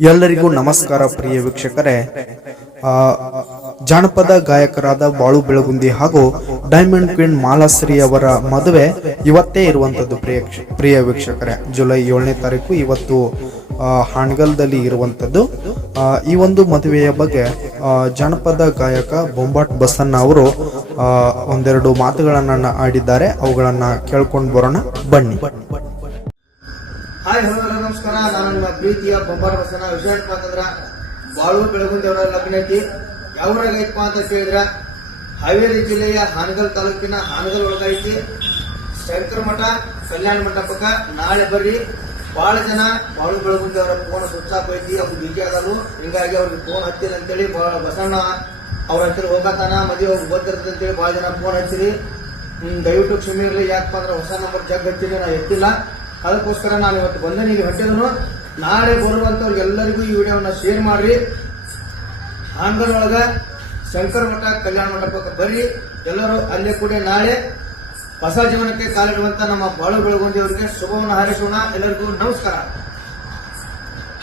ಎಲ್ಲರಿಗೂ ನಮಸ್ಕಾರ ಪ್ರಿಯ ವೀಕ್ಷಕರೇ. ಆ, ಜಾನಪದ ಗಾಯಕರಾದ ಬಾಳು ಬೆಳಗುಂದಿ ಹಾಗೂ ಡೈಮಂಡ್ ಕ್ವೀನ್ ಮಾಲಾಶ್ರೀ ಅವರ ಮದುವೆ ಇವತ್ತೇ ಇರುವಂತದ್ದು ಪ್ರಿಯ ಪ್ರಿಯ ವೀಕ್ಷಕರೇ. ಜುಲೈ ಏಳನೇ ತಾರೀಕು ಇವತ್ತು ಹಾಣಗಲ್ದಲ್ಲಿ ಇರುವಂತದ್ದು. ಆ, ಈ ಒಂದು ಮದುವೆಯ ಬಗ್ಗೆ ಜಾನಪದ ಗಾಯಕ ಬೊಂಬಾಟ್ ಬಸನ್ನ ಅವರು ಒಂದೆರಡು ಮಾತುಗಳನ್ನು ಆಡಿದ್ದಾರೆ. ಅವುಗಳನ್ನು ಕೇಳ್ಕೊಂಡು ಬರೋಣ. ಬನ್ನಿ. ಹಾಯ್, ಹಲೋ, ನಮಸ್ಕಾರ. ನಾನು ನಿಮ್ಮ ಪ್ರೀತಿಯ ಬೊಂಬಾರ ಬಸನ ಏನಪ್ಪಾ ಅಂತಂದ್ರ ಬಾಳು, ಬೆಳಗುಂದಿ ಅವರ ಲಗ್ನ ಐತಿ ಯಾವ್ರಾಗ ಐತಪ್ಪ ಅಂತ ಕೇಳಿದ್ರ? ಹಾವೇರಿ ಜಿಲ್ಲೆಯ ಹಾನಗಲ್ ತಾಲೂಕಿನ ಹಾನಗಲ್ ಒಳಗೈತಿ. ಶಂಕರ ಮಠ, ಕಲ್ಯಾಣ ಮಂಟಪಕ್ಕ ನಾಳೆ ಬರ್ರಿ. ಬಹಳ ಜನ ಬಾಳು, ಬೆಳಗುಂದಿ ಅವರ ಫೋನ್ ಸ್ವಿಚ್ ಐತಿ. ಅವ್ರು ಬಿಜಿ ಆಗಲು ಹಿಂಗಾಗಿ ಅವ್ರಿಗೆ ಫೋನ್ ಹತ್ತಿರ ಅಂತೇಳಿ ಬಸಣ್ಣ ಅವ್ರ ಹತ್ತಿರ ಹೋಗತಾನ. ಮದಿ ಹೋಗಿ ಗೊತ್ತಿರ್ತದೆ ಅಂತೇಳಿ ಬಹಳ ಜನ ಫೋನ್ ಹಚ್ಚಿರಿ. ದಯವಿಟ್ಟು ಕ್ಷಮೆ ಇರಲಿ. ಯಾಕಪ್ಪ ಅಂದ್ರೆ ಹೊಸ ನಂಬರ್ ಜಗ್ ಹಚ್ಚಿರಿ ನಾ ಎತ್ತಿಲ್ಲ. ಅದಕ್ಕೋಸ್ಕರ ನಾನು ಇವತ್ತು ಬಂದೆ ನೀವು ಹೊಟ್ಟೆದನು ನಾಳೆ ಬರುವಂತವ್ರಿಗೆಲ್ಲರಿಗೂ ಈ ವಿಡಿಯೋವನ್ನ ಶೇರ್ ಮಾಡ್ರಿ. ಒಳಗ ಶಂಕರ ಮಠ, ಕಲ್ಯಾಣ ಮಂಟಪಕ್ಕೆ ಬರ್ರಿ. ಎಲ್ಲರೂ ಅಲ್ಲೇ ಕೂಡ ನಾಳೆ ಹೊಸ ಜೀವನಕ್ಕೆ ಕಾಲಿಡುವಂತ ನಮ್ಮ ಬಾಳು ಬೆಳಗೊಂಡಿಯವರಿಗೆ ಶುಭವನ್ನು ಹಾರಿಸೋಣ. ಎಲ್ಲರಿಗೂ ನಮಸ್ಕಾರ.